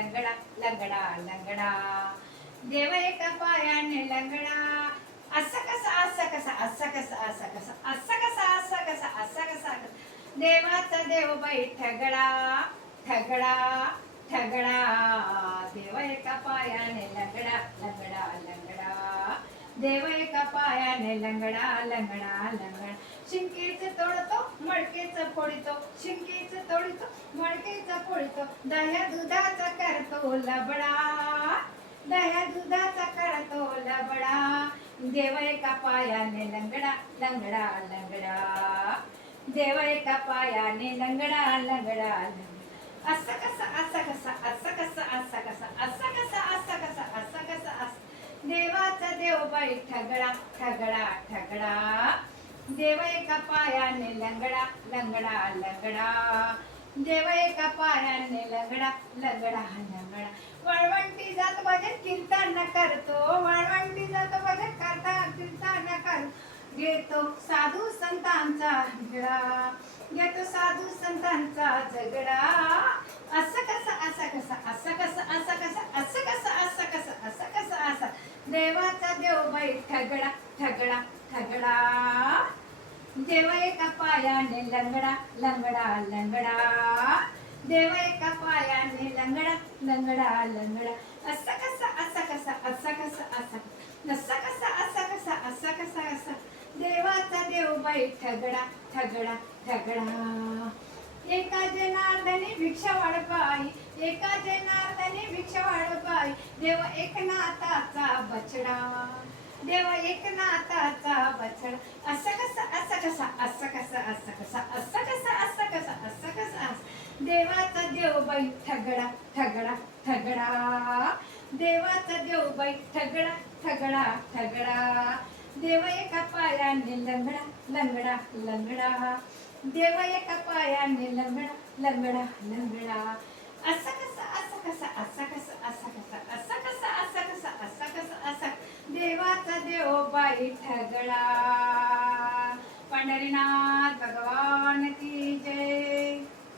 लंगडा लंगडा लंगडा देव एका पायाने लंगडा असं कसा असं कसा असं कसा असं कसा असं कसा असं कसा असं कसा देवाचा देव बाई ठगडा ठगडा ठगडा देव एका पायाने लंगडा लंगडा लंगडा देव एका पायाने लंगडा लंगडा लंगडा शिंकेच तोडतो मडकेच फोडितो शिंकेच तोडतो मडकेच फोडितो दह्या दुधाचा करतो लबडा दह्या दुधाचा करतो लबडा देव एका पायाने लंगडा लंगडा लंगडा देव एका पायाने लंगडा लंगडा असं कसा असं कसा असं कसा असं कसा असं कसा असं कसा असं कसा असं देवाचा देव बाई ठगडा ठगडा ठगडा देव एका पायाने लंगडा लंगडा लंगडा देव एका पायाने लंगडा लंगडा लंगडा वळवंटी जात भजन कीर्तन करतो वळवंटी जात भजन करता कीर्तन करतो घेतो साधू संतांचा झगडा घेतो साधू संतांचा झगडा असं कसा असं कसा असं कसा असं कसा असं कसा असं कसा असं कसा असा देवाचा देव बाई ठगडा ठगडा ठगडा देव एका पायाने लंगडा लंगडा लंगडा देव एका पायाने लंगडा लंगडा लंगडा असं कसा असं कसा असं कसा असं असं कसा असं कसा असं कसा असं देवाचा देव बाई ठगडा ठगडा ठगडा एका जनार्दनी भिक्षा वाढपाई एका जनार्दनी भिक्षा वाढपाई देव एकनाथाचा बछडा देव एकनाथाचा बछडा असं कसा असं कसा असं कसा असं कसा असं कसा असं कसा असं कसा देवाचा देव बाई ठगडा ठगडा ठगडा देवाचा देव बाई ठगडा ठगडा ठगडा देव एका पायाने लंगडा लंगडा लंगडा देव एका पायाने लंगडा लंगडा लंगडा असं कसा असं कसा असं कसा असं कसा असं कसा असं कसा असं कसा असं देवाचा देव बाई ठगडा पंढरीनाथ